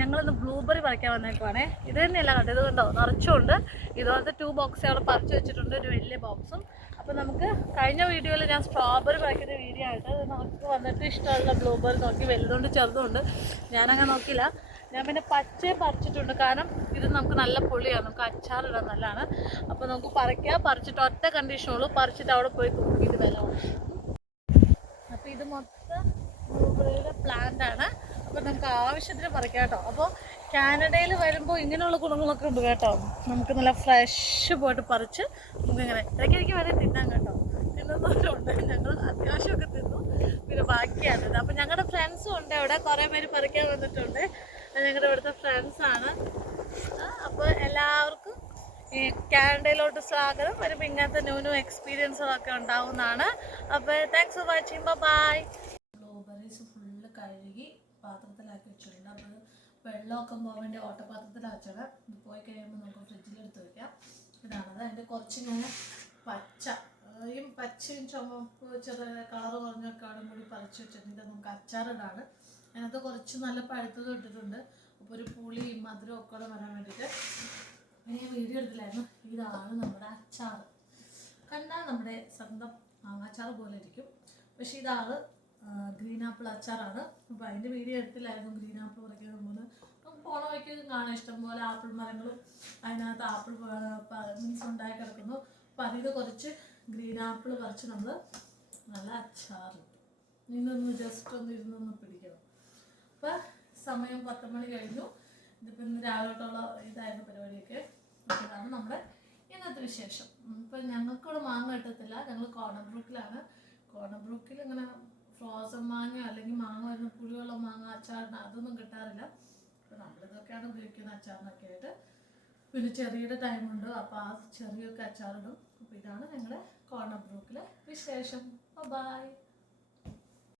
ഞങ്ങളിന്ന് ബ്ലൂബെറി പറിക്കാൻ വന്നേക്കുവാണേ. ഇത് തന്നെയല്ല കേട്ടോ, ഇത് കണ്ടോ നിറച്ചുണ്ട്. ഇതുപോലത്തെ 2 ബോക്സ് അവിടെ പറിച്ച് വെച്ചിട്ടുണ്ട്, ഒരു വലിയ ബോക്സും. അപ്പോൾ നമുക്ക് കഴിഞ്ഞ വീഡിയോയിൽ ഞാൻ സ്ട്രോബെറി പറിക്കുന്ന വീഡിയോ ആയിട്ട് നമുക്ക് വന്നിട്ട് ഇഷ്ടമുള്ള ബ്ലൂബെറി നോക്കി, വലുതുണ്ട് ചെറുതുണ്ട്. ഞാനങ്ങനെ നോക്കിയില്ല, ഞാൻ പിന്നെ പച്ചയും പറിച്ചിട്ടുണ്ട്. കാരണം ഇത് നമുക്ക് നല്ല പൊളിയാണ്, നമുക്ക് അച്ചാറിടാൻ നല്ലതാണ്. അപ്പോൾ നമുക്ക് പറിച്ചിട്ട് ഒറ്റ കണ്ടീഷനുള്ളൂ, പറിച്ചിട്ട് അവിടെ പോയി തൂക്കിയിട്ട് വില കൊടുക്കും. അപ്പോൾ ഇത് മൊത്തം ബ്ലൂബെറിയുടെ പ്ലാന്റ് ആണ്. അപ്പോൾ നമുക്ക് ആവശ്യത്തിന് പറിക്കാം കേട്ടോ. അപ്പോൾ കാനഡയിൽ വരുമ്പോൾ ഇങ്ങനെയുള്ള ഗുണങ്ങളൊക്കെ ഉണ്ട് കേട്ടോ. നമുക്ക് നല്ല ഫ്രഷ് പോയിട്ട് പറിച്ച് നമുക്കിങ്ങനെ ഇടയ്ക്കിടയ്ക്ക് വരെ തിന്നാം കേട്ടോ. തിന്നുന്നവരുണ്ട്, ഞങ്ങൾ അത്യാവശ്യമൊക്കെ തിന്നു, പിന്നെ ബാക്കിയാണ്. അപ്പോൾ ഞങ്ങളുടെ ഫ്രണ്ട്സും ഉണ്ട് അവിടെ, കുറേ പേര് പറിക്കാൻ വന്നിട്ടുണ്ട്. ഞങ്ങളുടെ ഇവിടുത്തെ ഫ്രണ്ട്സാണ്. അപ്പോൾ എല്ലാവർക്കും ഈ കാനഡയിലോട്ട് സ്വാഗതം. വരുമ്പോൾ ഇങ്ങനത്തെ ന്യൂ എക്സ്പീരിയൻസുകളൊക്കെ ഉണ്ടാവുന്നതാണ്. അപ്പോൾ thanks for watching, bye. Blueberries ഫുള്ള് കഴുകി പാത്രത്തിലാക്കി വെച്ചിട്ടുണ്ട്. അപ്പോൾ വെള്ളമൊക്കെ പോകാൻ വേണ്ടി ഓട്ടപാത്രത്തിലാണ് വെച്ചത്. ഇത് പോയി കഴിയുമ്പോൾ നമുക്ക് ഫ്രിഡ്ജിലെടുത്ത് വയ്ക്കാം. ഇതാണത്. അതിൻ്റെ കുറച്ച് ഞാൻ പച്ചയും ചുമപ്പ് ചെറിയ കളറ് കുറഞ്ഞൊക്കെ അവിടെ കൂടി പറിച്ച് വെച്ചിട്ടുണ്ട്. നമുക്ക് അച്ചാറിടാണ്. അതിനകത്ത് കുറച്ച് നല്ല പഴുത്തത് ഇട്ടിട്ടുണ്ട്. അപ്പോൾ ഒരു പുളി മധുരം ഒക്കെ കൂടെ വരാൻ വേണ്ടിയിട്ട് ഞാൻ വീഡിയോ എടുത്തില്ലായിരുന്നു. ഇതാണ് നമ്മുടെ അച്ചാർ. കണ്ടാൽ നമ്മുടെ സ്വന്തം മാങ്ങാച്ചാർ പോലെ ഇരിക്കും, പക്ഷേ ഇതാണ് ഗ്രീൻ ആപ്പിൾ അച്ചാറാണ്. അപ്പോൾ അതിൻ്റെ വീഡിയോ എടുത്തില്ലായിരുന്നു. ഗ്രീൻ ആപ്പിൾ പറിക്കുന്നത് പോലെ നമുക്ക് പോണ വയ്ക്കും കാണാൻ ഇഷ്ടംപോലെ ആപ്പിൾ മരങ്ങളും അതിനകത്ത് ആപ്പിൾ മീൻസ് ഉണ്ടായി കിടക്കുന്നു. അപ്പോൾ അതിൽ കുറച്ച് ഗ്രീൻ ആപ്പിൾ പറിച്ച് നമ്മൾ നല്ല അച്ചാർ നിന്നൊന്ന് ജസ്റ്റ് ഇരുന്നൊന്ന് പിടിക്കണം. അപ്പോൾ സമയം 10 മണി കഴിഞ്ഞു. ഇതിപ്പോൾ ഇന്ന് രാവിലോട്ടുള്ള ഇതായിരുന്നു പരിപാടിയൊക്കെ. ഇതാണ് നമ്മുടെ ഇന്നത്തെ വിശേഷം. ഇപ്പം ഞങ്ങൾക്കിവിടെ മാങ്ങ കിട്ടത്തില്ല, ഞങ്ങൾ കോർണർ ബ്രൂക്കിൽ ഇങ്ങനെ ഫ്രോസൺ മാങ്ങ അല്ലെങ്കിൽ മാങ്ങ വരുന്ന പുളിയുള്ള മാങ്ങ അച്ചാറിന് അതൊന്നും കിട്ടാറില്ല. അപ്പോൾ നമ്മളിതൊക്കെയാണ് ഉപയോഗിക്കുന്നത് അച്ചാറിനൊക്കെ ആയിട്ട്. പിന്നെ ചെറിയുടെ ടൈമുണ്ട്, അപ്പോൾ ആ ചെറിയൊക്കെ അച്ചാറിടും. അപ്പോൾ ഇതാണ് ഞങ്ങളുടെ കോർണർ ബ്രൂക്കിലെ വിശേഷം. ബൈ.